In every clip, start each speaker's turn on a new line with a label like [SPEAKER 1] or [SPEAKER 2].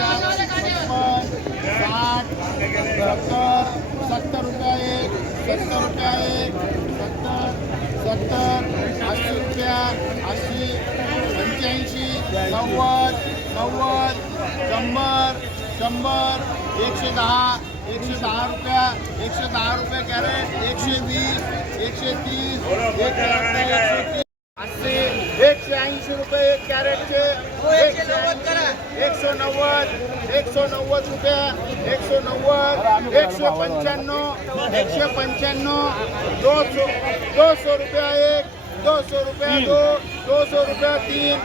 [SPEAKER 1] पचास पचपन साठ सत्तर सत्तर रुपया एक सत्तर रुपया एक सत्तर सत्तर ऐंशी रुपया ऐंशी पंच्याऐंशी नव्वद नव्वद शंभर शंभर एकशे दहा एकशे दहा रुपया एकशे दहा रुपये कॅरेट एकशे वीस एकशे तीस एक एक कॅरेटचे एकशे नव्वद एकशे नव्वद रुपया एकशे नव्वद एकशे पंच्याण्णव एकशे पंच्याण्णव दो सौ दो सौ रुपया एक दो सौ रुपया दो दो सौ रुपया तीन.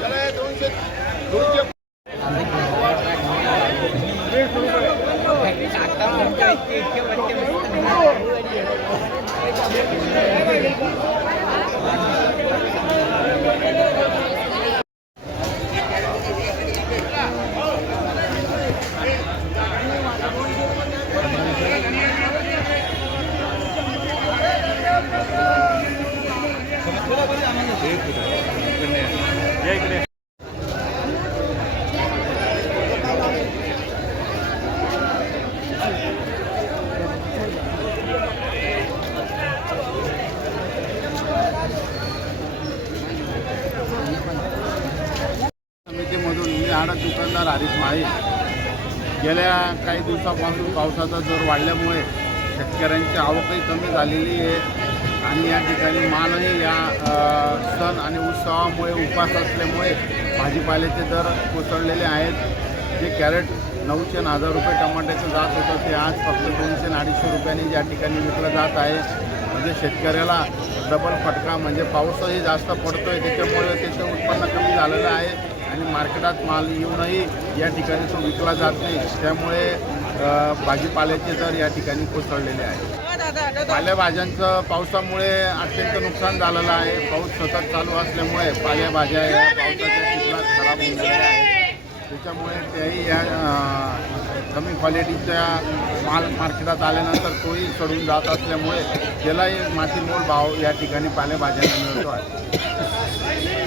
[SPEAKER 1] चला हे दोनशे समितीमधून मी आडत दुकानदार हरीश माळी. गेल्या काही दिवसापासून पावसाचा जोर वाढल्यामुळे शेतकऱ्यांची आवकही कमी झालेली आहे. आणि या ठिकाणी मालही या सण आणि उत्सवामुळे उपास असल्यामुळे भाजीपाल्याचे दर कोसळलेले आहेत. जे कॅरेट नऊशे आणि हजार रुपये टमाट्याचं जात होतं ते आज फक्त दोनशे आणि अडीचशे रुपयांनी या ठिकाणी विकलं जात आहे. म्हणजे शेतकऱ्याला डबल फटका म्हणजे पाऊसही जास्त पडतो आहे त्याच्यामुळे त्याचं उत्पन्न कमी झालेलं आहे. आणि मार्केटात माल येऊनही या ठिकाणी तो विकला जात नाही. त्यामुळे भाजीपाल्याचे दर या ठिकाणी कोसळलेले आहे पालेभाज्यांचं पावसामुळे अत्यंत नुकसान झालेलं आहे. पाऊस सतत चालू असल्यामुळे पालेभाज्या या पावसाच्या खराब होऊन गेल्या आहेत. त्याच्यामुळे त्याही या कमी क्वालिटीच्या माल मार्केटात आल्यानंतर तोही चढून जात असल्यामुळे त्यालाही मातीमोल भाव या ठिकाणी पालेभाज्यांना मिळतो आहे.